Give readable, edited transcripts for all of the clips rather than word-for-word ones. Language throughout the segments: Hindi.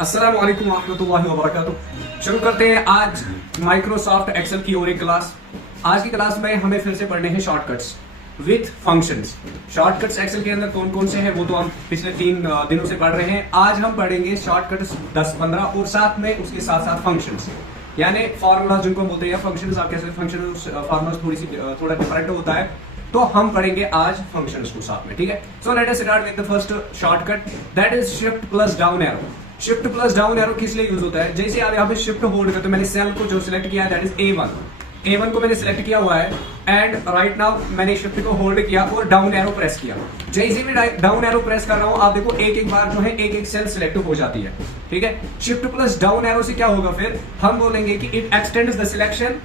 अस्सलामु अलैकुम रहमतुल्लाहि व बरकातुहू। शुरू करते हैं आज माइक्रोसॉफ्ट एक्सेल की और एक क्लास। आज की क्लास में हमें फिर से पढ़ने हैं shortcuts with functions. Shortcuts Excel के अंदर कौन कौन से हैं वो तो हम पिछले 3 दिनों से पढ़ रहे हैं। आज हम पढ़ेंगे शॉर्टकट्स 10-15 और साथ में उसके साथ साथ फंक्शंस, यानी फॉर्मूलाज जिनको बोलते हैं फंक्शंस। आप कैसे फंक्शन फॉर्मूलाज थोड़ा डिफरेंट होता है, तो हम पढ़ेंगे आज फंक्शंस को साथ में, ठीक है। So let us start with the first shortcut, that is shift plus down arrow. Shift plus down arrow किस लिए यूज होता है? जैसे आप यहाँ पे शिफ्ट होल्ड करते हो, मैंने सेल को जो सिलेक्ट किया है दैट इज A1 को मैंने सिलेक्ट किया हुआ है एंड राइट नाउ मैंने शिफ्ट को होल्ड किया और डाउन एरो प्रेस किया। जैसे मैं डाउन एरो प्रेस कर रहा हूं, आप देखो एक एक बार जो है एक एक सेल सिलेक्ट हो जाती है, ठीक है। शिफ्ट प्लस डाउन एरो से क्या होगा, फिर हम बोलेंगे कि it extends the selection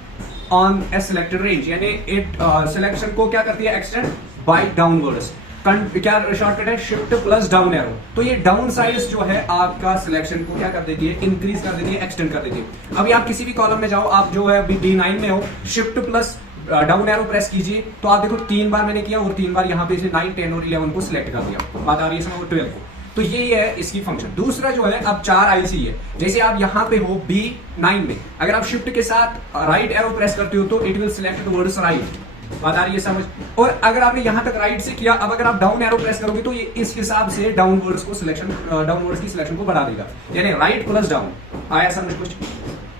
on A selected range, यानी इट सिलेक्शन को क्या करती है, एक्सटेंड बाय डाउनवर्ड्स। क्या शॉर्टकट है, शिफ्ट प्लस डाउन एरो। तो ये डाउन साइज जो है आपका सिलेक्शन को क्या कर देती है, इंक्रीज कर देती है, एक्सटेंड कर देती है। अभी आप किसी भी कॉलम में जाओ, आप जो है अभी D9 में हो, shift plus down arrow press कीजिए तो आप देखो 3 बार मैंने किया और 3 बार यहाँ पे 9, 10 और 11 को सिलेक्ट कर दिया, बात आ रही है इसमें, और 12 को। तो ये है इसकी फंक्शन। दूसरा जो है, अब 4 IC है। जैसे आप यहाँ पे हो B9 में, अगर आप शिफ्ट के साथ राइट एरो प्रेस करते हो तो it will select the words right, बात आ रही है समझ। और अगर आपने यहां तक राइट से किया, अब अगर आप डाउन एरो प्रेस करोगे तो ये इस हिसाब से डाउनवर्ड्स को सिलेक्शन, डाउनवर्ड्स की सिलेक्शन को बढ़ा देगा, यानी राइट प्लस डाउन। आया समझ कुछ?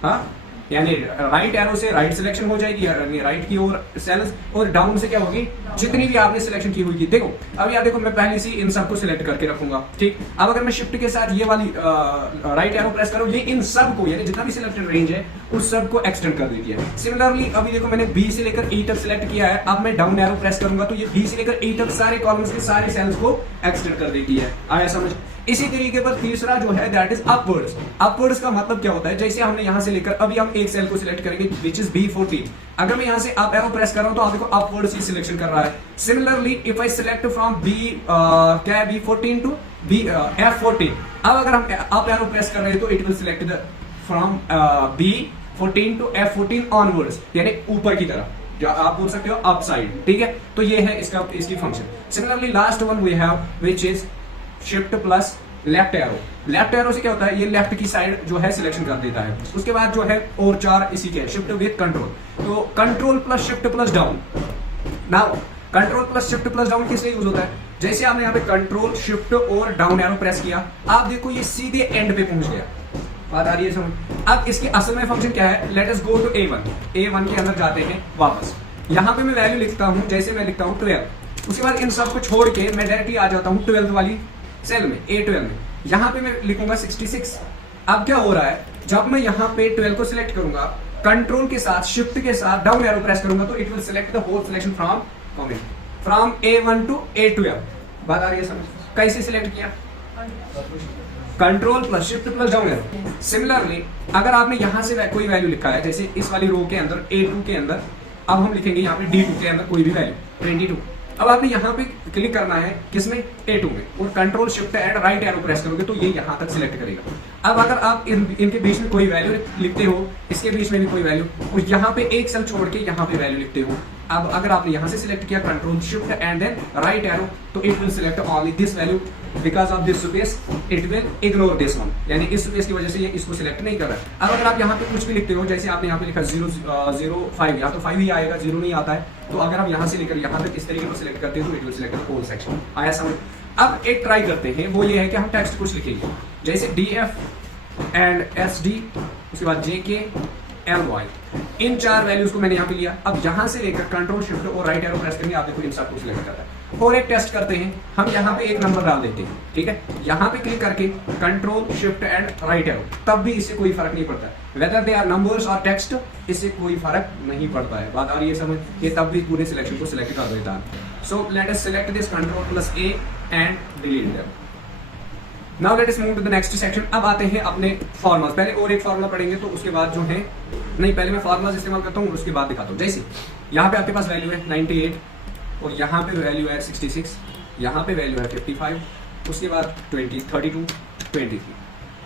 हाँ, यानी राइट एरो से राइट सिलेक्शन हो जाएगी, यानी राइट की ओर सेल्स, और डाउन से क्या होगी, जितनी भी आपने सिलेक्शन की हुई थी। देखो अब यार देखो, मैं पहले से इन सबको सिलेक्ट करके रखूंगा, ठीक। अब अगर मैं शिफ्ट के साथ ये वाली राइट एरो प्रेस करूं, ये इन सब को, यानी जितना भी सिलेक्टेड रेंज है उस सब को एक्सटेंड कर देती है। सिमिलरली अभी देखो मैंने B से लेकर E तक सिलेक्ट किया है, अब मैं डाउन एरो प्रेस करूंगा तो ये B से लेकर E तक सारे कॉलम्स के सारे सेल्स को एक्सटेंड कर देती है। आया समझ? इसी तरीके पर तीसरा जो है दैट इज अपवर्ड्स। अपवर्ड्स का मतलब क्या होता है, जैसे हमने यहां से लेकर अभी हम एक सेल को सिलेक्ट करेंगे विच इज B14। अगर मैं यहां से अप एरो प्रेस कर रहा हूं तो आप देखो अपवर्ड्स ही सिलेक्शन कर रहा है। Similarly if I select from क्या है, B14 टू F14, अब अगर हम अप एरो प्रेस कर रहे हैं तो it will select the from B14 to F14 onwards, यानी ऊपर की तरफ, जो आप बोल सकते हो अप साइड, ठीक है। तो ये है इसकी function. Similarly last one we have which is shift plus left arrow. Left arrow से क्या होता है, ये लेफ्ट की साइड जो है सिलेक्शन कर देता है। उसके बाद जो है और 4 इसी के, शिफ्ट विद कंट्रोल। तो control plus shift plus down. Now control plus shift plus down किस लिए यूज होता है? जैसे आपने यहाँ पे कंट्रोल शिफ्ट और डाउन एरो प्रेस किया, आप देखो ये सीधे एंड पे पहुंच गया, बात आ रही है समझ। अब इसकी असल में फंक्शन क्या है, let us go to A1 के अंदर जाते हैं वापस। यहाँ पे मैं वैल्यू लिखता हूँ, जैसे मैं लिखता हूँ 12। उसके बाद इन सब को छोड़ के मैं डायरेक्टली आ जाता हूँ 12th वाली सेल में, A12 में। यहाँ पे मैं लिखूंगा 66। अब क्या हो रहा है, जब मैं यहाँ पे 12 को सिलेक्ट करूंगा, कंट्रोल के साथ शिफ्ट के साथ डाउन एरो प्रेस करूंगा तो it will select the whole selection from A1 to A12। बात आ रही है समझ? कैसे सिलेक्ट किया, control plus shift plus down arrow. Similarly अगर आपने यहां से कोई वैल्यू लिखा है, जैसे इस वाली रो के अंदर A2 के अंदर, अब हम लिखेंगे यहाँ पे D2 के अंदर कोई भी वैल्यू 22। अब आपने यहाँ पे क्लिक करना है किसमें, A2 में, और control shift and right arrow press करोगे तो ये यहाँ तक सिलेक्ट करेगा। अब अगर आप इनके बीच में कोई वैल्यू लिखते हो, इसके बीच में भी कोई वैल्यू, और यहाँ पे एक सेल छोड़ के यहाँ पे वैल्यू लिखते हो, अब अगर आपने यहाँ से सिलेक्ट किया control shift and then right arrow, तो it will select only this value, because of this space it will ignore this one, यानी इस स्पेस की वजह से ये इसको सिलेक्ट नहीं कर रहा है। अब अगर आप यहाँ पे कुछ भी लिखते हो, जैसे आपने यहाँ पे लिखा 005, या तो 5 ही आएगा, 0 नहीं आता है, तो अगर आप यहाँ से लेकर यहाँ तक इस तरीके को सिलेक्ट करते हो तो it will select the whole section. आया समझ? अब एक ट्राई करते हैं, वो ये है कि हम टेक्स्ट कुछ लिखेंगे, जैसे DF एंड SD, उसके बाद JK LY, इन 4 वैल्यूज को मैंने यहाँ पे लिया। अब यहाँ से लेकर कंट्रोल शिफ्ट और राइट एरो प्रेस करेंगे, आप देखो इन सब को सिलेक्ट करता है। और एक टेस्ट करते हैं, हम यहाँ पे एक नंबर डाल देते हैं, ठीक है। यहाँ पे क्लिक करके control shift and right arrow, तब भी इससे कोई फर्क नहीं पड़ता, वेदर दे आर नंबर्स और टेक्स्ट, इससे कोई फर्क नहीं पड़ता है। बात आ रही है समझ? ये तब भी पूरे सिलेक्शन को सिलेक्ट कर देता है। So let us select this control plus A and delete them. Now let us move to the next section. अब आते हैं अपने फॉर्मुलास। पहले और एक फॉर्मूला पढ़ेंगे, तो उसके बाद जो है, नहीं पहले मैं फॉर्मुलास इस्तेमाल करता हूँ, उसके बाद दिखाता हूँ। जैसे यहाँ पे आपके पास वैल्यू है 98, और यहाँ पे वैल्यू है 66, यहाँ पे वैल्यू है 55, उसके बाद 20, 32, 23।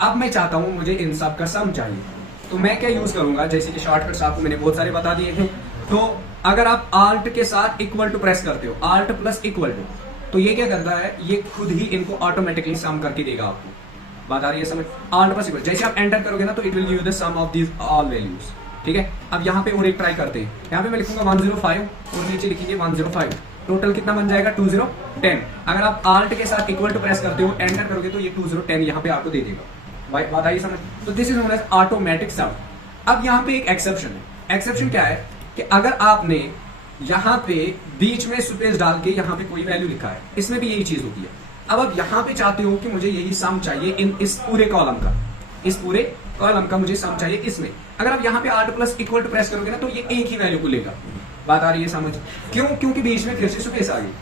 अब मैं चाहता हूँ मुझे इन सब का सम चाहिए, तो मैं क्या यूज करूंगा, जैसे कि शॉर्टकट्स आपको मैंने बहुत सारे बता दिए हैं। तो अगर आप आल्ट के साथ इक्वल टू प्रेस करते हो, आल्ट प्लस इक्वल टू, तो ये क्या करता है, ये खुद ही इनको ऑटोमेटिकली सम करके देगा आपको। बात आ रही है समझ? ऑल्ट प्लस इक्वल, जैसे आप एंटर करोगे ना तो it will give you the sum of these all values, ठीक है। अब यहाँ पे और एक ट्राई करते हैं, यहाँ पे मैं लिखूंगा 105 और नीचे लिखेंगे 105, टोटल कितना बन जाएगा 2010। अगर आप आल्ट के साथ इक्वल टू प्रेस करते हो एंटर करोगे तो ये 2010 यहाँ पे आपको दे देगा। बात आई समझ? तो this is known as automatic sum. अब यहाँ पे एक एक्सेप्शन है। एक्सेप्शन क्या है कि अगर आपने यहाँ पे बीच में स्पेस डाल के यहाँ पे कोई वैल्यू लिखा है, इसमें भी यही चीज होती है। अब आप यहाँ पे चाहते हो कि मुझे यही सम चाहिए इस पूरे कॉलम का, इस पूरे कॉलम का मुझे सम चाहिए इसमें। अगर आप यहाँ पे alt plus equal to press करोगे ना तो ये एक ही वैल्यू को लेगा। बात आ रही है समझ? क्यों? क्योंकि बीच में फिर से स्पेस आ गई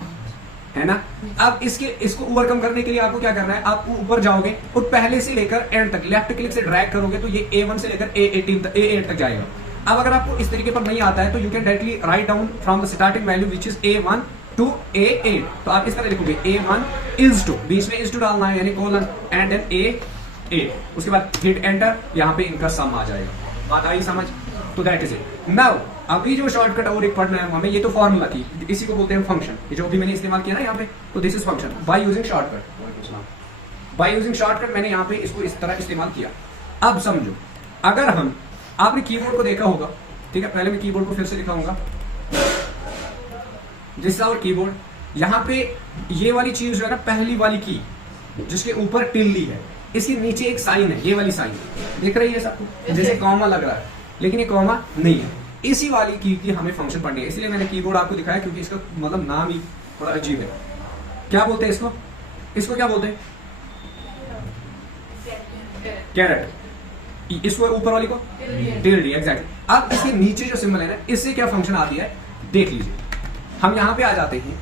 है ना। अब इसको ओवरकम करने के लिए आपको क्या करना है, आप ऊपर जाओगे और पहले से लेकर एंड तक लेफ्ट क्लिक से ड्रैग करोगे तो ये A1 से लेकर A8 तक जाएगा। अब अगर आपको इस तरीके पर नहीं आता है तो you can directly write down from the starting value which is A1 to A8। तो आप इस तरह लिखोगे A1 इज टू, बीच में इज टू डालना है यानी कोलन एंड देन A8, उसके बाद हिट एंटर, यहाँ पे इनका सम आ जाएगा। बात आई समझ? तो दैट इज इट। नाउ अभी जो शॉर्टकट और एक पढ़ना है हमें, ये तो फॉर्मूला थी, इसी को बोलते हैं फंक्शन। ये जो भी मैंने इस्तेमाल किया ना यहाँ पे, तो this is function by using shortcut. By using shortcut मैंने यहाँ पे इसको इस तरह इस्तेमाल किया। अब समझो, अगर हम, आपने कीबोर्ड को देखा होगा, ठीक है, पहले मैं कीबोर्ड को फिर से दिखाऊंगा। दिस और कीबोर्ड, यहाँ पे ये वाली चीज जो है ना, पहली वाली की जिसके ऊपर टिल्ली है, इसके नीचे एक साइन है, ये वाली साइन दिख रही है सबको, जैसे कॉमा लग रहा है, लेकिन ये कॉमा नहीं है। इसी वाली की हमें फंक्शन पढ़नी है, इसलिए मैंने कीबोर्ड आपको दिखाया, क्योंकि इसका मतलब नाम ही थोड़ा अजीब है। क्या बोलते हैं इसको? इसको क्या बोलते हैं? कैरेट। इसको ऊपर वाली को टिल्डी, एग्जैक्टली। अब इसके नीचे जो सिंबल है ना, इससे क्या फंक्शन आती है देख लीजिए। हम यहाँ पे आ जाते हैं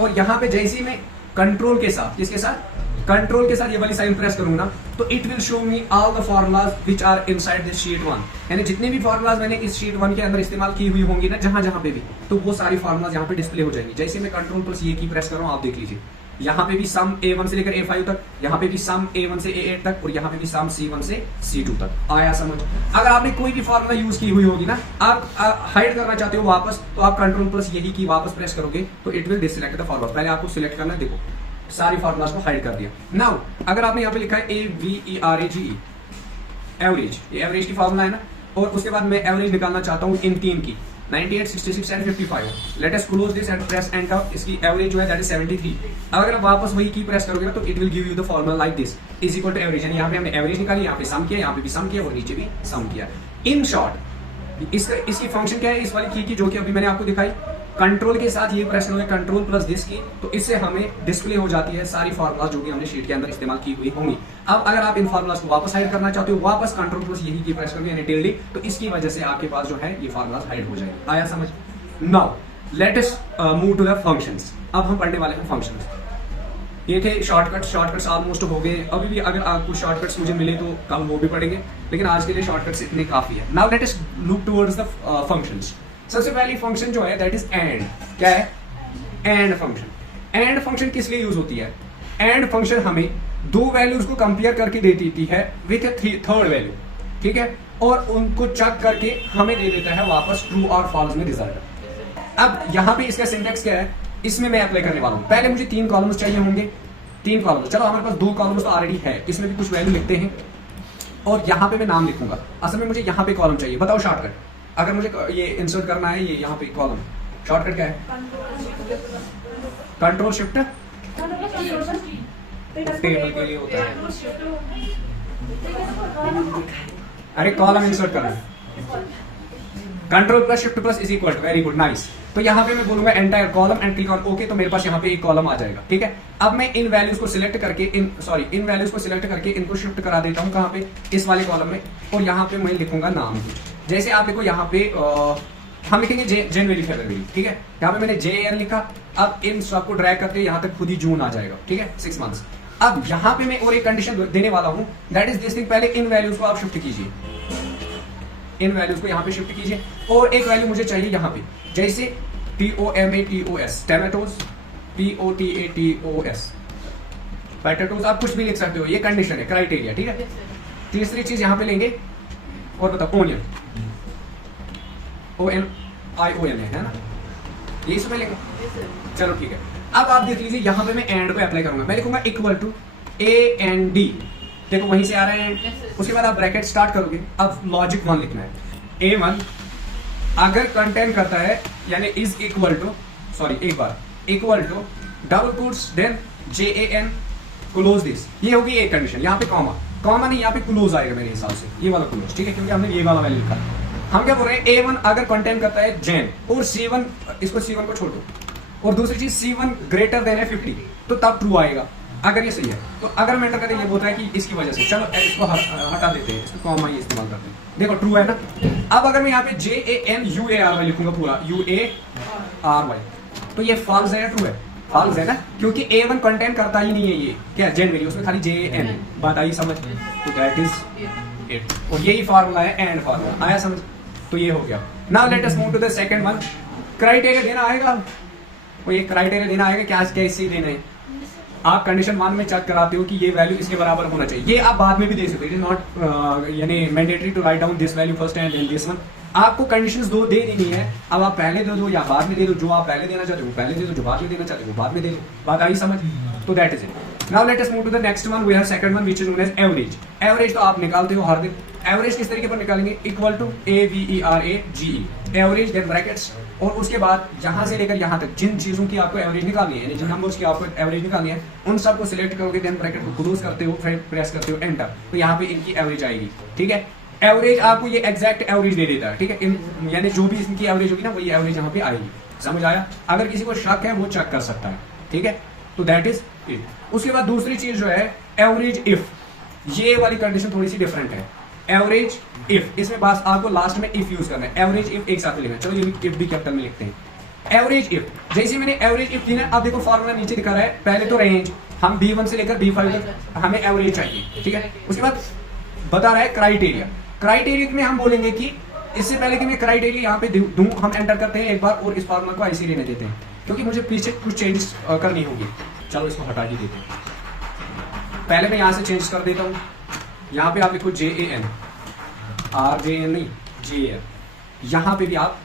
और यहाँ पे जैसे ही मैं कंट्रोल के साथ, किसके साथ, कंट्रोल के साथ ये वाली साइन प्रेस करूंगा तो it will show me all the formulas which are inside this sheet 1। यानी जितने भी फॉर्मूलाज मैंने इस शीट 1 के अंदर इस्तेमाल की हुई होंगी ना, जहां जहां पे भी, तो वो सारी फॉर्मूलाज यहाँ पे डिस्प्ले हो जाएंगी। जैसे मैं कंट्रोल प्लस ये की प्रेस करूँ, आप देख लीजिए, यहाँ पे भी सम A1 से लेकर A5 तक, यहाँ पे भी सम A1 से A8 तक, और यहाँ पे भी सम C1 से C2 तक। आया समझ? अगर आपने कोई भी फॉर्मूला यूज की हुई होगी ना, आप हाइड करना चाहते हो वापस, तो आप कंट्रोल प्लस यही की वापस प्रेस करोगे तो इट विल डिसलेक्ट द फॉर्मूला। पहले आपको सिलेक्ट करना है, देखो सारी फॉर्मूलाज को हाइड कर दिया। नाउ अगर आपने यहाँ पे लिखा है AVERAGE, एवरेज, ये एवरेज की फॉर्मूला है ना, और उसके बाद मैं एवरेज निकालना चाहता हूँ इन तीन की, 98, 66 and 55। Let us close this and press enter. इसकी एवरेज जो है दैट इज 73। अब अगर आप वापस वही की प्रेस करोगे ना तो it will give you the formula like this, is equal to average. यानी यहाँ पे हमने एवरेज निकाली, यहाँ पे सम किया, यहाँ पे भी सम किया और नीचे भी सम किया। इन शॉर्ट इसकी फंक्शन क्या है इस वाली की जो कि अभी मैंने आपको दिखाई, कंट्रोल के साथ ये प्रेस करोगे, कंट्रोल प्लस दिस की, तो इससे हमें डिस्प्ले हो जाती है सारी फॉर्मूलाज जो कि हमने शीट के अंदर इस्तेमाल की हुई होंगी। अब अगर आप इन फॉर्मूलाज को वापस हाइड करना चाहते हो, वापस कंट्रोल प्लस यही की प्रेस करोगे यानी टिल्डी, तो इसकी वजह से आपके पास जो है ये फॉर्मूलाज हाइड हो जाएंगे। आया समझ? Now let us move to the functions. अब हम पढ़ने वाले हैं फंक्शंस। ये थे शॉर्टकट्स ऑलमोस्ट हो गए। अभी भी अगर आपको शॉर्टकट्स मुझे मिले तो कल वो भी पढ़ेंगे, लेकिन आज के लिए शॉर्टकट्स इतने काफी है। Now let us look towards the functions. सबसे पहली फंक्शन जो है दैट इज एंड। क्या है? And function. एंड फंक्शन किस लिए यूज होती है? एंड फंक्शन हमें दो वैल्यूज को कंपेयर करके देती है विथ थर्ड वैल्यू, ठीक है, और उनको चेक करके हमें दे देता है वापस ट्रू और फॉल्स में रिजल्ट। अब यहाँ पे इसका सिंटैक्स क्या है, इसमें मैं अप्लाई करने वाला हूँ। पहले मुझे 3 कॉलम्स चाहिए होंगे, 3 कॉलम्स। चलो हमारे पास 2 कॉलम्स तो ऑलरेडी है, इसमें भी कुछ वैल्यू लिखते हैं और यहाँ पे मैं नाम लिखूंगा। असल में मुझे यहाँ पे कॉलम चाहिए। बताओ शॉर्टकट, अगर मुझे ये इंसर्ट करना है, ये यहाँ पे कॉलम, शॉर्टकट क्या है? कंट्रोल शिफ्ट टेबल के लिए होता है। अरे कॉलम इंसर्ट करना है, control plus shift plus is equal to, very good, nice. तो यहाँ पे मैं बोलूंगा entire column and click on okay, तो मेरे पास यहाँ पे एक कॉलम आ जाएगा, ठीक है। अब मैं इन वैल्यूज को सिलेक्ट करके इन वैल्यूज को सिलेक्ट करके इनको शिफ्ट करा देता हूँ कहाँ पे, इस वाले कॉलम में, और यहाँ पे मैं लिखूंगा नाम। जैसे आप देखो यहाँ पे हम लिखेंगे जनवरी फरवरी, ठीक है, यहाँ पे मैंने JN लिखा। अब इन सब को ड्रैग करके यहाँ तक खुद ही जून आ जाएगा, ठीक है, 6 मंथ्स। अब यहाँ पे मैं और एक कंडीशन देने वाला हूँ, दैट इज दिस थिंग। पहले इन वैल्यूज को आप शिफ्ट कीजिए, इन वैल्यूज को यहाँ पे शिफ्ट कीजिए, और एक वैल्यू मुझे चाहिए यहाँ पे, जैसे TOMATOS, टैमेटोज, POTATOS, पैटेटोज, आप कुछ भी लिख सकते हो, ये कंडीशन है, क्राइटेरिया, ठीक है। तीसरी चीज यहाँ पे लेंगे, और बताओ ओनियन, ONION है ना, ये इसमें लेंगे। चलो ठीक है। अब आप देख लीजिए यहाँ पे मैं एंड को अप्लाई करूंगा, मैं लिखूंगा इक्वल टू AND देखो वहीं से आ रहे हैं, उसके बाद आप ब्रैकेट स्टार्ट करोगे। अब लॉजिक 1 लिखना है। A1 अगर कंटेन करता है यानी इज इक्वल टू, सॉरी एक बार, equal to double quotes then JAN close this, ये होगी एक कंडीशन। यहाँ पे कॉमा नहीं, यहाँ पे क्लोज आएगा मेरे हिसाब से, ये वाला क्लोज, ठीक है, क्योंकि हमने ये वाला वैल्यू लिखा। हम क्या बोल रहे हैं, A1 अगर कंटेन करता है जैन और C1, इसको C1 को छोड़ दो, और दूसरी चीज C1 ग्रेटर देन है 50, तो तब ट्रू आएगा अगर ये सही है। तो अगर मैं एंटर करते ये बोलता है कि इसकी वजह से, चलो इसको हटा देते हैं, इसको कॉमा ही इस्तेमाल करते हैं। देखो ट्रू है ना। अब अगर मैं यहाँ पे JANUARY लिखूंगा पूरा UARY, तो ये फॉल्स है या ट्रू है? फॉल्स है ना, क्योंकि A1 कंटेन करता ही नहीं है ये क्या जेन वेरी, उसमें खाली JAN। बात आई समझ? तो दैट इज इट, और यही फार्मूला है एंड फार्मूला। आया समझ? तो ये हो गया। Now let us move to the second one. Criteria देना आएगा, और ये क्राइटेरिया देना आएगा, क्या कैसे देना है। आप कंडीशन 1 में चेक कराते हो कि ये वैल्यू इसके बराबर होना चाहिए। ये आप बाद में भी दे सकते हो, इट इज नॉट यानी mandatory to write down this value first and then this one. आपको कंडीशंस 2 दे देनी है, अब आप पहले दे दो या बाद में दे दो। जो आप पहले देना चाहते हो वो पहले दे दो, जो बाद में देना चाहते हो वो बाद में दे दो। बात आई समझ? तो that is it. Now let us move to the next one. We have second one which is known as average. Average तो आप निकालते हो हर दिन। एवरेज किस तरीके पर निकालेंगे, equal to AVERAGE, average then brackets, और उसके बाद यहां से लेकर यहां तक जिन चीजों की आपको एवरेज निकालनी है, यानी जिन नंबर्स की आपको एवरेज निकालनी है, उन सबको सिलेक्ट करोगे, देन ब्रैकेट को क्लोज करते हो, फिर प्रेस करते हो एंटर, तो यहाँ पे इनकी एवरेज आएगी। ठीक है, एवरेज आपको ये एग्जैक्ट एवरेज दे देता है। ठीक है, यानी जो भी इनकी एवरेज होगी ना वही एवरेज यहाँ पे आएगी। समझ आया? अगर किसी को शक है वो चेक कर सकता है। ठीक है, तो दैट इज इट। उसके बाद दूसरी चीज जो है एवरेज इफ, ये वाली कंडीशन थोड़ी सी डिफरेंट है। एवरेज इफ, इसमें बस आपको लास्ट में इफ यूज करना है। एवरेज इफ एक साथ लिखना है, चलो ये इफ भी कैपिटल में लिखते हैं। एवरेज इफ, जैसे मैंने एवरेज इफ लिखा, अब देखो फॉर्मूला नीचे दिखा रहा है। पहले तो रेंज, हम B1 से लेकर B5 तक हमें एवरेज चाहिए। ठीक है, उसके बाद बता रहा है क्राइटेरिया। क्राइटेरिया में हम बोलेंगे कि इससे पहले कि मैं क्राइटेरिया यहाँ पे दूं, हम एंटर करते हैं एक बार और इस फॉर्मूला को ऐसे रहने देते हैं, क्योंकि मुझे पीछे कुछ चेंजेस करनी होगी। चलो इसको हटा ही देते हैं। पहले मैं यहाँ से चेंज कर देता हूँ। यहाँ पे आप लिखो JAN, RJN नहीं JAN, यहाँ पे भी आप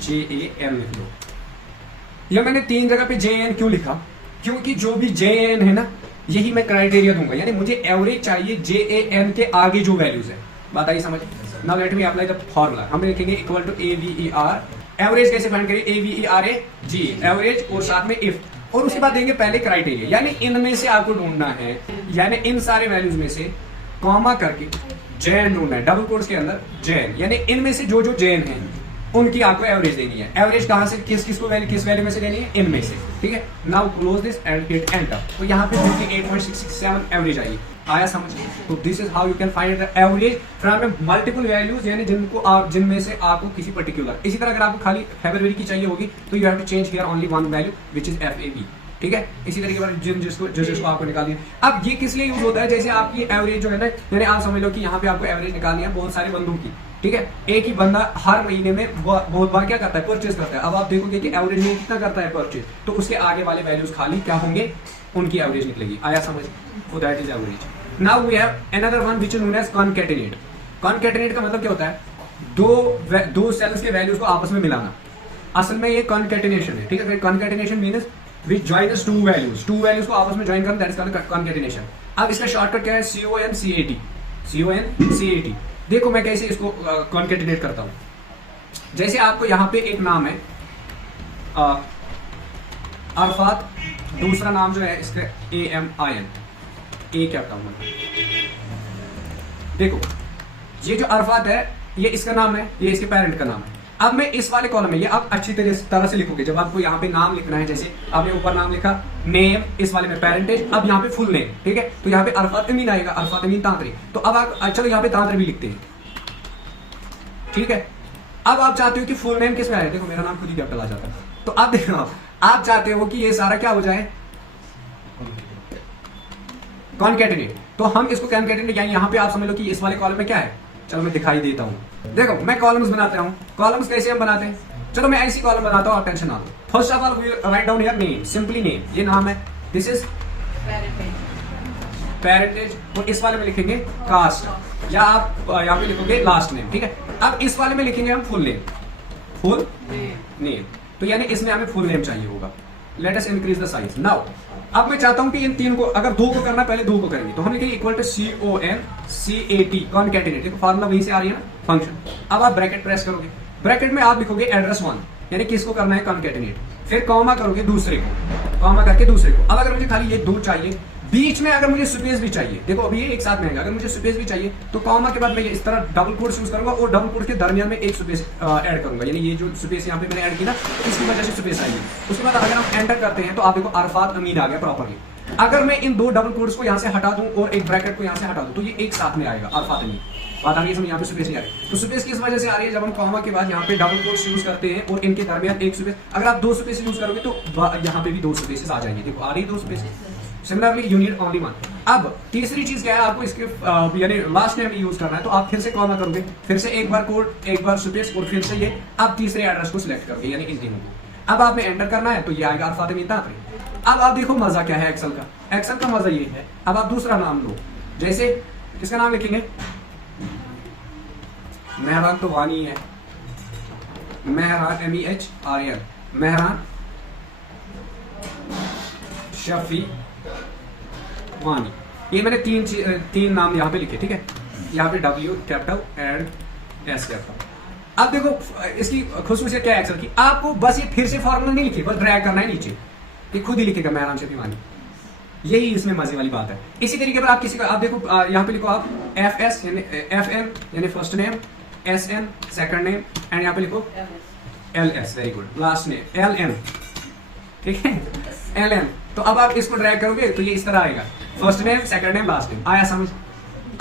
JAN लिख लो। यह मैंने 3 जगह पे JAN क्यों लिखा, क्योंकि जो भी JAN है ना यही मैं क्राइटेरिया दूंगा, यानी मुझे एवरेज चाहिए JAN के आगे जो वैल्यूज है। बात आई समझ? Now let me apply the formula. हम लिखेंगे इक्वल टू AVER, एवरेज कैसे फाइंड करें, AVERAG एवरेज, और साथ में इफ, और उसके बाद देंगे पहले क्राइटेरिया, यानी इनमें से आपको ढूंढना है, यानी इन सारे वैल्यूज में से कॉमा करके जैन ढूंढना है, डबल कोट्स के अंदर जैन, यानी इनमें से जो जो जैन है उनकी आपको एवरेज देनी है। एवरेज कहां से, किस वैल्यू में से देनी है, इनमें से। ठीक है, now close this and hit enter, तो यहाँ पे 8.667 एवरेज आई। आया समझ? तो this is how you can find the average from multiple values, यानी जिनमें से आपको किसी पर्टिकुलर। इसी तरह अगर आपको खाली हेबरवेरी की चाहिए होगी तो you have to change here only one value which is FAB। ठीक है, इसी तरीके पर जिसको आपको निकालनी है। अब ये किस लिए यूज होता है, जैसे आपकी एवरेज जो है ना, यानी आप समझ लो कि यहाँ पे आपको एवरेज निकालनी है बहुत सारे बंदों की। ठीक है, एक ही बंदा हर महीने में बहुत बार क्या करता है, परचेज करता है। अब आप देखोगे कि एवरेज में कितना करता है परचेज, तो उसके आगे वाले वैल्यूज खाली क्या होंगे, उनकी एवरेज निकलेगी। आया समझ? तो that is average. Now we have another one which is known as concatenate. Concatenate का मतलब क्या होता है, दो सेल्स के वैल्यूज को आपस में मिलाना। असल में ये कॉन्कैटिनेशन है। ठीक है, concatenation means which joins two values को आपस में ज्वाइन करना, दैट इज कॉल्ड कॉन्कैटिनेशन। अब इसका शॉर्टकट क्या है, CONCAT। देखो मैं कैसे इसको कॉन्कैटिनेट करता हूं। जैसे आपको यहाँ पे एक नाम है अरफात, दूसरा नाम जो है इसका AMIN, ए क्या होता हूं। देखो ये जो अरफात है ये इसका नाम है, ये इसके पेरेंट का नाम है। अब मैं इस वाले कॉलम में, ये आप अच्छी तरह से लिखोगे। जब आपको यहाँ पे नाम लिखना है, जैसे आपने ऊपर नाम लिखा नेम, इस वाले में पेरेंटेज, अब यहाँ पे फुल नेम। ठीक है, तो यहाँ पे अरफात अमीन आएगा, अरफात अमीन तांतरी। तो अब आप चलो यहाँ पे तांतरी भी लिखते हैं। ठीक है, अब आप चाहते हो कि फुल नेम किसमें आए, देखो मेरा नाम खुद ही कैपिटल आ जाता है। तो अब देखो आप चाहते हो कि ये सारा क्या हो जाए, कॉन्कैटिनेट। तो हम इसको कॉन्कैटिनेट, यानी यहाँ पे आप समझ लो कि इस वाले कॉलम में क्या है। चलो मैं दिखाई देता हूं। देखो मैं कॉलम्स बनाता हूं। कॉलम्स कैसे हम बनाते हैं, चलो मैं ऐसी कॉलम बनाता हूं, आप टेंशन ना लो। First of all we write down here name, simply name, ये नाम है, दिस इज पेरेंटेज, और इस वाले में लिखेंगे कास्ट, या आप यहाँ पे लिखोगे लास्ट नेम। ठीक है, अब इस वाले में लिखेंगे हम फुल नेम, फुल नेम। तो यानी इसमें हमें फुल नेम चाहिए होगा। Let us increase the size now. अब मैं चाहता हूं कि इन तीन को, अगर दो को करना पहले दो को करेंगे, तो हम लिखेंगे इक्वल टू CONCAT कॉन्कैटिनेट। देखो फार्मूला वहीं से आ रही है ना, फंक्शन। अब आप ब्रैकेट प्रेस करोगे, ब्रैकेट में आप लिखोगे एड्रेस 1, यानी किसको करना है कॉन्कैटिनेट, फिर कॉमा करोगे दूसरे को, कॉमा करके दूसरे को। अब अगर मुझे खाली ये दो चाहिए, बीच में अगर मुझे स्पेस भी चाहिए, देखो अभी ये एक साथ में आएगा, अगर मुझे स्पेस भी चाहिए तो कॉमा के बाद मैं इस तरह डबल कोट्स यूज करूंगा और डबल कोट के दरमियान में एक स्पेस ऐड करूंगा, यानी ये जो स्पेस यहाँ पे मैंने ऐड की ना, इसकी वजह से स्पेस आएगी। उसके बाद अगर हम एंटर करते हैं तो आप देखो अरफात अमीन आ गया प्रॉपरली। अगर मैं इन दो डबल कोट्स को यहाँ से हटा दूं और एक ब्रैकेट को यहाँ से हटा दूं तो ये एक साथ में आएगा अरफात अमीन। बात आ रही है समझ, यहाँ पे स्पेस नहीं आ रही। तो स्पेस किस वजह से आ रही है, जब हम कॉमा के बाद यहाँ पे डबल कोट्स यूज करते हैं और इनके दरमियान एक स्पेस, अगर आप दो स्पेस यूज करोगे तो यहाँ पे भी दो स्पेसेस आ जाएंगे। देखो आ रही दो space. Similarly you need only one. अब तीसरी चीज क्या है, आपको इसके यानी लास्ट नेम यूज करना है, तो आप फिर से कॉमा करोगे, फिर से एक बार कोड, एक बार स्पेस और फिर से ये, आप तीसरे एड्रेस को सिलेक्ट करोगे, यानी इन तीनों को। अब आपने एंटर करना है तो ये आएगा अरफात अमीन तांतरे। अब आप देखो मजा क्या है एक्सेल का, एक्सेल का मजा ये है, अब आप दूसरा नाम लो, जैसे किसका नाम लिखेंगे, मेहरान तो वानी है, मेहरान MEHRAN, मेहरान शफी वानी। ये मैंने तीन नाम यहाँ पे लिखे, ठीक है। यहाँ पे W capital and S capital. अब देखो इसकी खुशूसियत क्या है एक्सेल की, आपको बस ये फिर से फॉर्मूला नहीं लिखे, बस ड्रैग करना है नीचे, ये खुद ही लिखेगा मेहरान शफी वानी। यही इसमें मजे वाली बात है। इसी तरीके पर आप किसी का, आप देखो यहाँ पे लिखो आप FS यानी FN यानी first name, SN second name, and यहाँ पे लिखो LS, very good, last name LN, ठीक है, LN। तो अब आप इसको ड्रैग करोगे तो ये इस तरह आएगा, first name second name last name. आया समझ?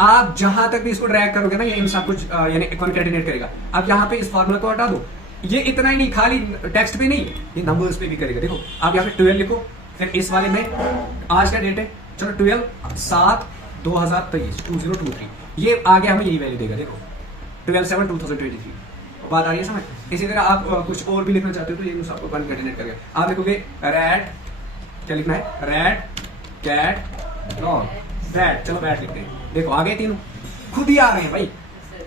आप जहां तक भी इसको ड्रैग करोगे ना, ये इन सब कुछ यानी कॉन्कैटिनेट करेगा। अब यहाँ पे इस फार्मूला को हटा दो, ये इतना ही नहीं, खाली टेक्स्ट पे नहीं, ये नंबर्स पे भी करेगा। देखो आप यहाँ पे 12 लिखो, फिर इस वाले में आज का डेट है, चलो 12/7/2023 2023, ये आगे हमें यही वैल्यू देगा। देखो 12/7/2023, बात आ रही है समझ? इसी तरह आप कुछ और भी लिखना चाहते हो तो ये आपको कॉन्कैटिनेट करेगा। आप लिखोगे रैट, क्या लिखना है, रैट कैट डॉग बैट, चलो बैट लिखते हैं। देखो आगे तीनों खुद ही आ रहे हैं भाई,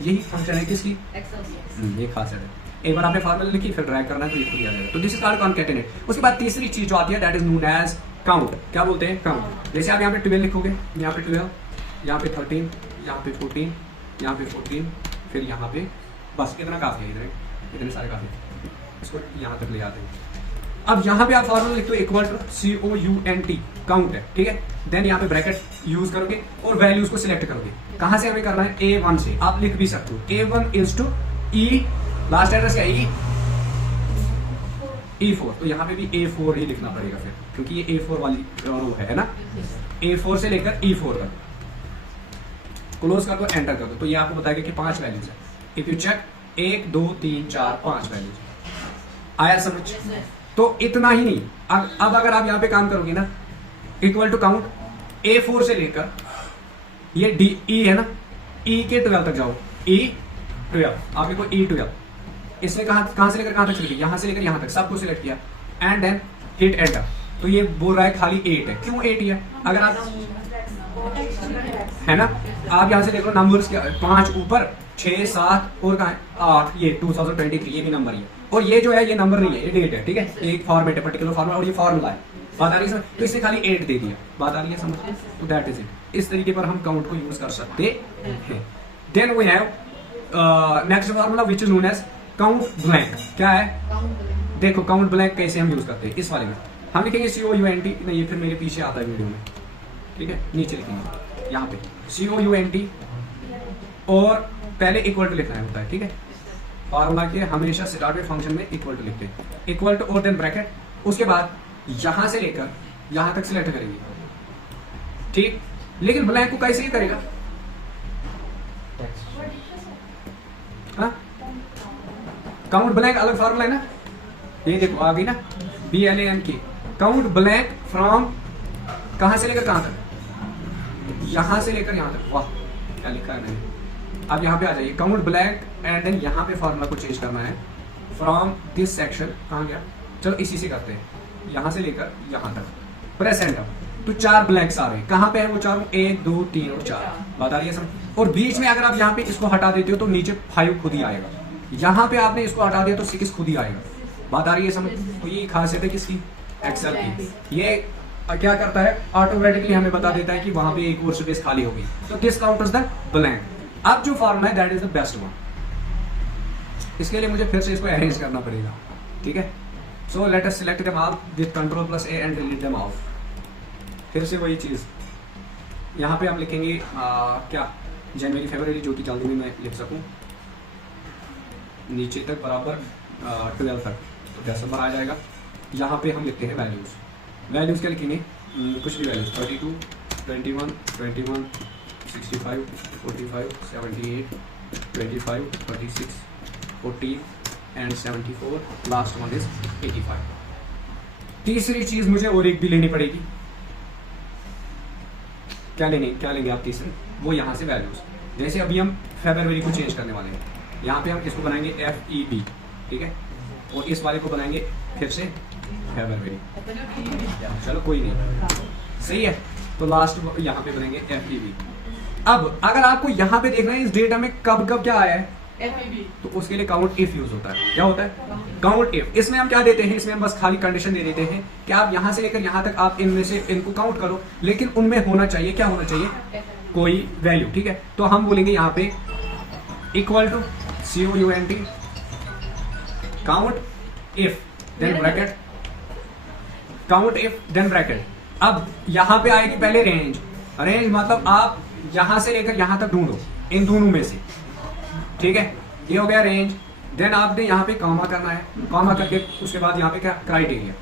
यही फंक्शन है किसकी, ये खास है। एक बार आपने फार्मूला लिखी, फिर ड्रैग करना है तो ये खुद ही आ जाएगा। तो दिस इज कॉल्ड कॉन्कैटिनेट। उसके बाद तीसरी चीज जो आती है that is known as count. क्या बोलते हैं, काउंट। जैसे आप यहाँ पे 12 लिखोगे, यहाँ पे 12, यहाँ पे 13, यहाँ पे 14, यहाँ पे 14, फिर यहाँ पे, बस इतना काफी है, इधर इतने सारे काफी है, इसको यहाँ तक ले आते हैं। अब यहाँ पे आप फॉर्मूला लिखते हो इक्वल टू COUNT, काउंट है, ठीक है। देन यहाँ पे ब्रैकेट यूज करोगे और वैल्यूज को सिलेक्ट करोगे। कहाँ से हमें करना है, A1 से। आप लिख भी सकते हो A1 is to E, last address क्या है, E4, तो यहाँ पे भी A4 ही लिखना पड़ेगा फिर, क्योंकि ये A4 वाली रो है ना, A4 से लेकर E4 तक। क्लोज कर दो, एंटर कर दो, तो ये आपको बताएगा कि 5 वैल्यूज है। If you check 1 2 3 4 5 values. आया समझ? तो इतना ही नहीं, अब अगर आप यहाँ पे काम करोगे ना, इक्वल टू काउंट A4 से लेकर ये E है ना, E के 12 तक जाओ, E12, आप देखो E12, इसने कहां से लेकर कहां तक सिलेक्ट किया, यहां से लेकर यहां तक सबको सिलेक्ट किया, एंड देन हिट एंटर। तो ये बोल रहा है खाली 8 है, क्यों 8 है, अगर आप है ना, आप यहां से देख लो नंबर्स क्या, 5 ऊपर, 6 7 और कहां है 8, ये 2023, ये भी नंबर ही है, और ये जो है ये नंबर नहीं है, ये डेट है, ठीक है, एक फॉर्मेट है, पर्टिकुलर फॉर्मेट, और ये फॉर्मूला है। बात आ रही है समझ? तो इसने खाली 8 दे दिया। बात आ रही है समझ? तो दैट इज इट। इस तरीके पर हम काउंट को यूज कर सकते हैं। Then we have next formula which is known as count blank. क्या है, देखो काउंट ब्लैंक कैसे हम यूज करते हैं। इस वाले में हम लिखेंगे COUNT, नहीं ये फिर मेरे पीछे आता है वीडियो में, ठीक है, नीचे लिखेंगे यहाँ पे COUNT, और पहले इक्वल टू लिखना होता है, ठीक है। फॉर्मूला के हमेशा स्टार्ट में फंक्शन में इक्वल टू लिखते हैं, इक्वल टू और देन ब्रैकेट। उसके बाद यहां से लेकर यहां तक सिलेक्ट करेंगे, ठीक। लेकिन ब्लैंक को कैसे ही करेगा, काउंट ब्लैंक अलग फॉर्मूला है ना, ये देखो आ गई ना, BLANK, काउंट ब्लैंक फ्रॉम कहां से लेकर कहां तक, यहां से लेकर यहां तक। वाह क्या लिखा है मैंने। अब यहाँ पे आ जाइए, काउंट ब्लैंक, एंड देन यहाँ पे फॉर्मूला को चेंज करना है, फ्रॉम दिस सेक्शन, कहाँ गया, चलो इसी से करते हैं, यहाँ से लेकर यहाँ तक, प्रेस एंटर। तो 4 ब्लैंक्स आ रहे हैं, कहाँ पे है वो 4, 1 2 3 और 4। बात आ रही है समझ? और बीच में अगर आप यहाँ पे इसको हटा देते हो तो नीचे 5 खुद ही आएगा, यहाँ पे आपने इसको हटा दिया तो 6 खुद ही आएगा। बात आ रही है समझ? तो ये खासियत है किसकी, एक्सेल की। ये क्या करता है, ऑटोमेटिकली हमें बता देता है कि वहां पे एक और स्पेस खाली होगी, तो दिस काउंटर्स द ब्लैंक। अब जो फॉर्मूला है that is the best one. इसके लिए मुझे फिर से इसको अरेंज करना पड़ेगा, ठीक है। So let us select them all with control plus A and delete them of. फिर से वही चीज यहाँ पे हम लिखेंगे क्या, जनवरी फरवरी, जो कि जल्दी में मैं लिख सकूँ नीचे तक बराबर 12 तक, तो दिसंबर आ जाएगा। यहाँ पे हम लिखते हैं वैल्यूज़ क्या लिखेंगे, कुछ भी values 32, 21, 21, 65, 45, 78, 25, 36, 40 and 74, last one is 85। तीसरी चीज मुझे और एक भी लेनी पड़ेगी। क्या लेंगे आप तीसरी, वो यहाँ से वैल्यूज, जैसे अभी हम फरवरी को चेंज करने वाले हैं, यहाँ पे हम इसको बनाएंगे FEB, ठीक है, और इस वाले को बनाएंगे फिर से फरवरी। चलो कोई नहीं, सही है। तो लास्ट यहाँ पे बनेंगे FEB। अब अगर आपको यहाँ पे देखना है इस डेटा में कब कब क्या आया है, तो उसके लिए काउंट इफ यूज होता है। क्या होता है, काउंट इफ। इसमें हम क्या देते हैं, इसमें हम बस खाली कंडीशन दे देते हैं कि आप यहाँ से लेकर यहाँ तक आप इनमें से इनको काउंट करो, लेकिन उनमें होना चाहिए, क्या होना चाहिए, कोई वैल्यू, ठीक है। तो हम बोलेंगे यहाँ पे equal to COUNT count if then bracket, count if then bracket. अब यहाँ पे आएगी पहले रेंज मतलब आप यहाँ से लेकर यहाँ तक ढूंढो इन दोनों में से, ठीक है। ये हो गया रेंज। देन आपने यहाँ पे कॉमा करना है, कॉमा करके उसके बाद यहाँ पे क्या, क्राइटेरिया,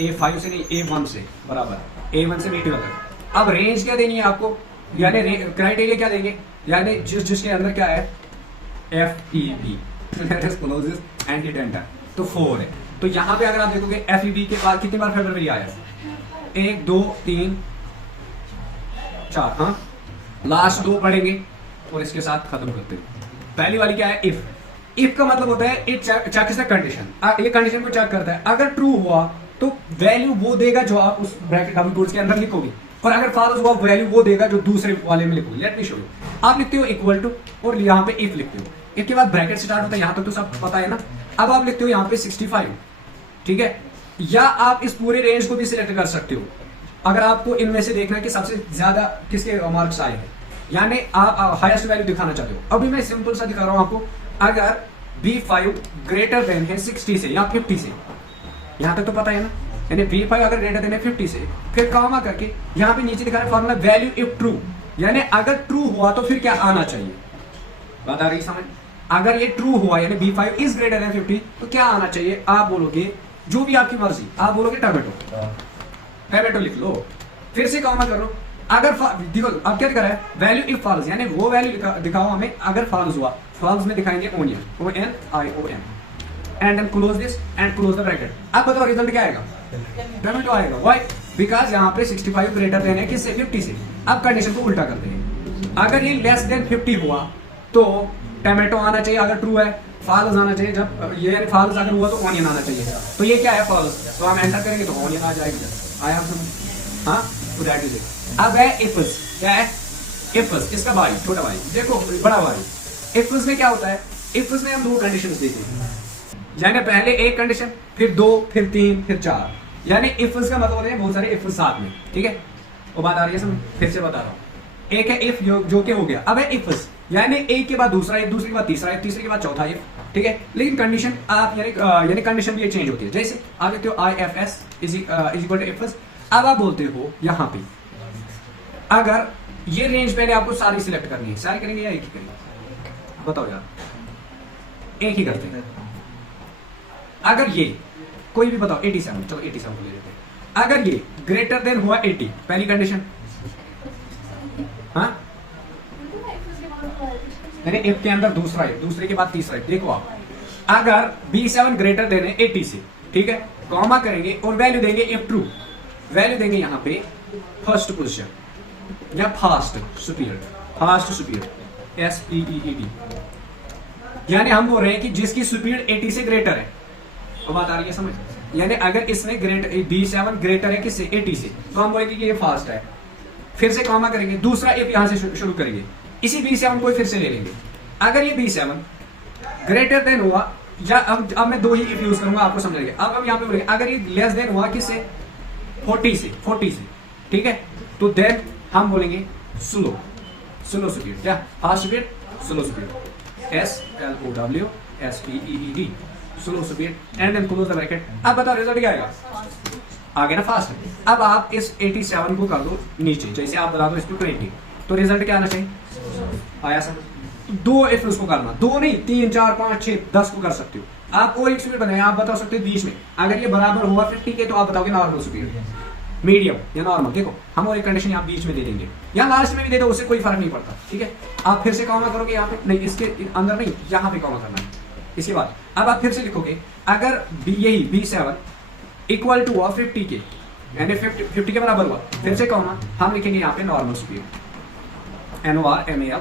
A5 से नहीं A1 से बराबर, A1 से B12 तक। अब रेंज क्या देनी है आपको, यानी क्राइटेरिया क्या देंगे, यानी जिसके अंदर क्या है FEB एंड हिट एंटर, तो 4 है। तो यहाँ पे अगर आप देखोगे FEB के बाद कितनी बार फरवरी आया है, 1 2 3 4, हाँ, लास्ट 2 पढ़ेंगे और इसके साथ खत्म करते हैं। पहली वाली क्या है, इफ का मतलब होता है इट चेक्स द कंडीशन, ये कंडीशन को चेक करता है। अगर ट्रू हुआ तो वैल्यू वो देगा जो आप उस ब्रैकेट डबल कोट्स के अंदर लिखोगे, और अगर फॉल्स हुआ वैल्यू वो देगा जो दूसरे वाले में लिखोगे। Let me show you. आप लिखते हो इक्वल टू और यहाँ पे इफ लिखते हो, इसके बाद ब्रैकेट स्टार्ट होता है, यहाँ तक तो सब पता है ना। अब आप लिखते हो यहाँ पे 65, ठीक है, या आप इस पूरे रेंज को भी सिलेक्ट कर सकते हो अगर आपको इनमें से देखना है कि सबसे ज्यादा किसके मार्क्स आए हैं, यानी आप हाईएस्ट वैल्यू दिखाना चाहते हो। अभी मैं सिंपल सा दिखा रहा हूं आपको, अगर B5 ग्रेटर देन है 60 से या 50 से, यहां तक तो पता है ना, यानी B5 अगर ग्रेटर देन है 50 से, फिर कॉमा करके यहाँ पे नीचे दिखा रहा है फॉर्मूला वैल्यू इफ ट्रू, यानी अगर ट्रू हुआ तो फिर क्या आना चाहिए, बात आ रही समझ। अगर ये ट्रू हुआ यानी B5 इज ग्रेटर देन 50, तो क्या आना चाहिए, आप बोलोगे जो भी आपकी मर्जी, आप बोलोगे टमेटो लिख लो, फिर से कॉमा कर लो। अगर देखो अब क्या दिखा रहा है, वैल्यू इफ फॉल्स, यानी वो वैल्यू दिखाओ हमें अगर फॉल्स हुआ, फॉल्स में दिखाएंगे onion, ONION, and then close this and close the bracket. अब बताओ रिजल्ट क्या आएगा, टमेटो आएगा। व्हाई, बिकॉज यहाँ पे 65 ग्रेटर देन है किससे, 50 से। अब कंडीशन को उल्टा करते हैं, अगर ये लेस देन 50 हुआ तो टमेटो आना चाहिए, अगर ट्रू है। फॉल्स आना चाहिए, जब ये फॉल्स अगर हुआ तो ओनियन आना चाहिए। तो ये क्या है, फॉल्स, तो हम एंटर करेंगे तो ओनियन आ जाएगी। आया समझ, हाँ, तो दैट इज इट। अब है इफस, क्या है इफस, इसका भाई छोटा भाई, देखो बड़ा भाई। इफस में क्या होता है, इफस में हम 2 कंडीशंस देते हैं, यानी पहले एक कंडीशन, फिर 2, फिर 3, फिर 4, यानी इफस का मतलब होता है बहुत सारे इफस साथ में, ठीक है। वो बात आ रही है समझ, फिर से बता रहा हूँ। एक है इफ जो कि हो गया, अब है इफस, यानी एक के बाद दूसरा इफ, दूसरे के बाद तीसरा इफ, तीसरे के बाद चौथा इफ, ठीक है। लेकिन कंडीशन आप यानी कंडीशन भी चेंज होती है। जैसे आप लिखते हो IFS is equal to ifs. अब आप बोलते हो यहाँ पे अगर ये रेंज पहले आपको सारी सिलेक्ट करनी है, सारी करेंगे या एक ही करेंगे, बताओ यार, एक ही करते हैं। अगर ये कोई भी बताओ 87, चलो 87 को ले लेते हैं। अगर ये ग्रेटर देन हुआ 80, पहली कंडीशन, हाँ, यानी इफ के अंदर दूसरा इफ, दूसरे के बाद तीसरा इफ। देखो आप, अगर B7 ग्रेटर देन है 80 से, ठीक है, कॉमा करेंगे और वैल्यू देंगे इफ ट्रू, वैल्यू देंगे यहाँ पे फर्स्ट पोजीशन या फास्ट सुपीरियर, SPEED, यानी हम बोल रहे हैं कि जिसकी सुपीरियर 80 से ग्रेटर है। तो बात आ रही है समझ, यानी अगर इसमें B7 ग्रेटर है किससे, 80 से, तो हम बोलेंगे कि ये फास्ट है। फिर से कॉमा करेंगे, दूसरा इफ यहां से शुरू करेंगे, इसी B7 को फिर से ले लेंगे। अगर ये B7 ग्रेटर देन हुआ अब मैं दो ही इफ यूज करूंगा, आपको समझ आएगा। अब हम यहाँ पे बोलेंगे अगर ये लेस देन हुआ किससे, 40 से, ठीक है, तो देन हम बोलेंगे स्लो स्पीड, क्या fast speed, slow speed, SLOW SPEED, slow speed, and then close the bracket. अब बताओ रिजल्ट क्या आएगा, आगे ना फास्ट है। अब आप इस 87 को कर दो नीचे, जैसे आप बता दो इसको 20, तो रिजल्ट क्या आना चाहिए, आया सर। दो इफ उसको करना, दो नहीं 3 4 5 6 10 को कर सकते हो आप। और एक स्पीड बनाए, आप बता सकते हो बीच में, अगर ये बराबर हुआ 50 के तो आप बताओगे नॉर्मल स्पीड, मीडियम या नॉर्मल। देखो हम और एक कंडीशन यहाँ बीच में दे देंगे, या लास्ट में भी दे दो, उससे कोई फर्क नहीं पड़ता, ठीक है। आप फिर से कॉमा करोगे यहाँ पे, नहीं इसके अंदर नहीं, यहाँ पे कॉमा करना है। इसके बाद अब आप फिर से लिखोगे अगर यही B7 इक्वल टू हुआ 50 के, यानी 50 के बराबर हुआ, फिर से कॉमा, हम लिखेंगे यहाँ पे नॉर्मल स्पीड, NORMAL,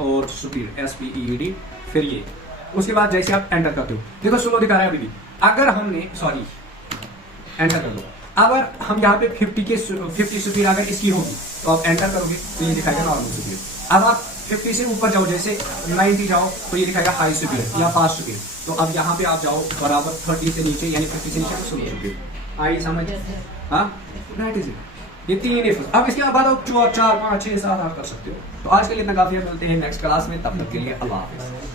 और स्पीड SPEED, फिर ये। उसके बाद जैसे आप एंटर करते हो, देखो स्लो दिखा रहा है अभी भी। अगर हमने एंटर कर दो, अगर हम यहाँ पे 50 स्पीड अगर इसकी होगी तो आप एंटर करोगे तो ये दिखाएगा नॉर्मल स्पीड। अब आप 50 से ऊपर जाओ, जैसे 90 जाओ तो ये दिखाएगा हाई स्पीड या फास्ट स्पीड। तो अब यहाँ पे आप जाओ बराबर 30 से नीचे, यानी 50 से नीचे स्लो स्पीड। आई समझ, हाँ दैट इज इट। ये 3 इफ। अब इसके बाद आप 4 5 6 7 8 कर सकते हो। तो आज के लिए इतना काफी है, मिलते हैं नेक्स्ट क्लास में, तब तक के लिए अल्लाह हाफिज़।